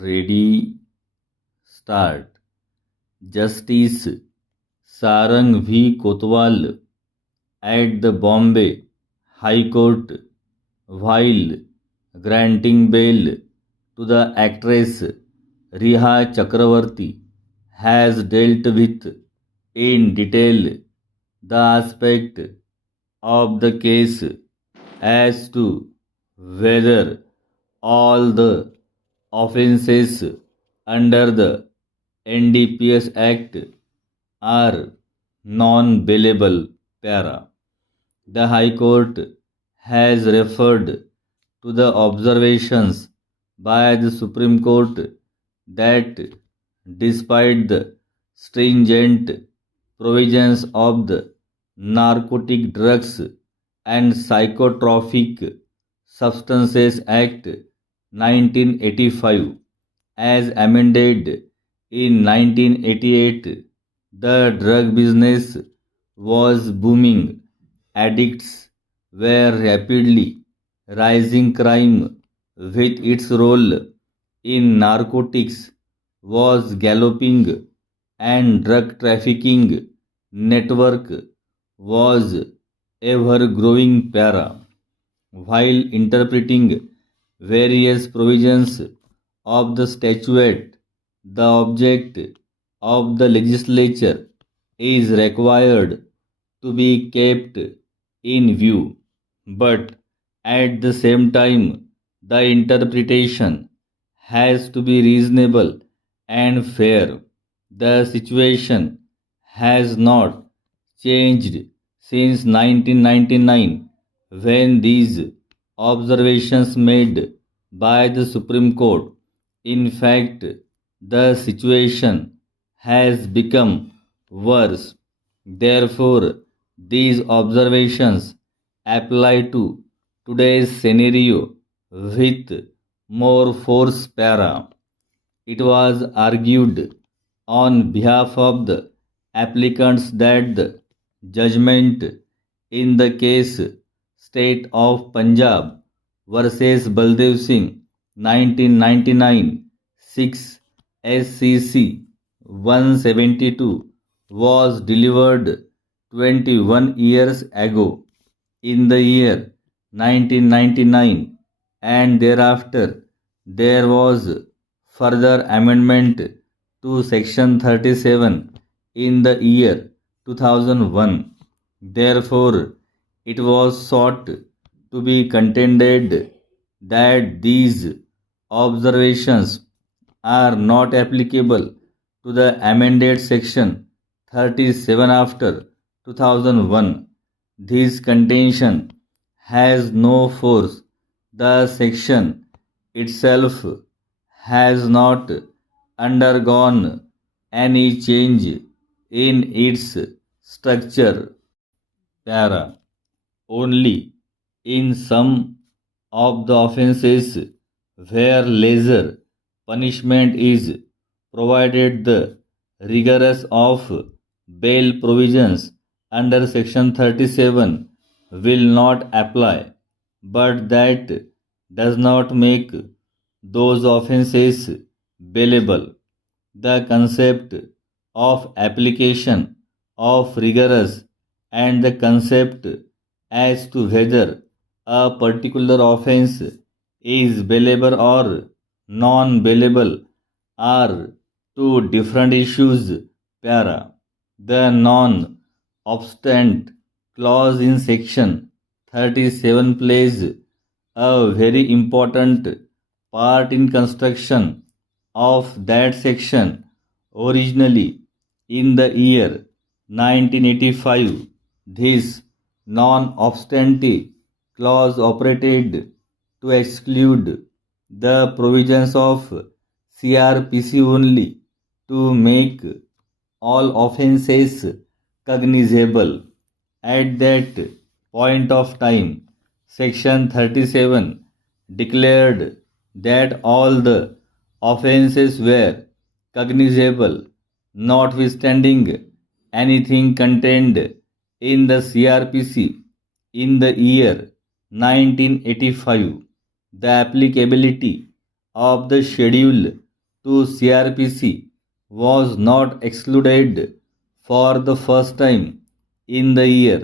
Ready, start. Justice Sarang V. Kotwal at the Bombay High Court, while granting bail to the actress Riha Chakravarti, has dealt with in detail the aspect of the case as to whether all the offences under the NDPS Act are non-bailable para. The High Court has referred to the observations by the Supreme Court that despite the stringent provisions of the Narcotic Drugs and Psychotropic Substances Act 1985 as amended in 1988, the drug business was booming. Addicts were rapidly rising. Crime, with its role in narcotics, was galloping, and drug trafficking network was ever growing para. While interpreting various provisions of the statute, the object of the legislature is required to be kept in view, but at the same time, the interpretation has to be reasonable and fair. The situation has not changed since 1999 when these observations made by the Supreme Court. In fact, the situation has become worse. Therefore, these observations apply to today's scenario with more force para. It was argued on behalf of the applicants that the judgment in the case State of Punjab versus Baldev Singh 1999 6 SCC 172 was delivered 21 years ago in the year 1999, and thereafter there was further amendment to section 37 in the year 2001. Therefore, it was sought to be contended that these observations are not applicable to the amended section 37 after 2001. This contention has no force. The section itself has not undergone any change in its structure para. Only in some of the offences where lesser punishment is provided the rigorous of bail provisions under section 37 will not apply, but that does not make those offences bailable. The concept of application of rigorous and the concept as to whether a particular offense is bailable or non-bailable are two different issues para. The non-obstant clause in section 37 plays a very important part in construction of that section. Originally, in the year 1985, this non-obstante clause operated to exclude the provisions of CRPC only, to make all offences cognizable. At that point of time, section 37 declared that all the offences were cognizable, notwithstanding anything contained in the CRPC in the year 1985. The applicability of the schedule to CRPC was not excluded for the first time in the year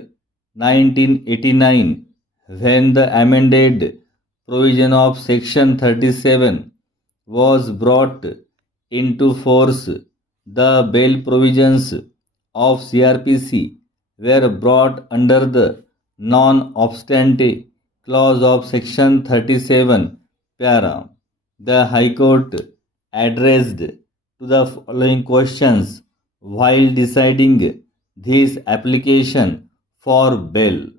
1989 when the amended provision of Section 37 was brought into force. The bail provisions of CRPC were brought under the non obstante clause of Section 37 para. The High Court addressed to the following questions while deciding this application for bail.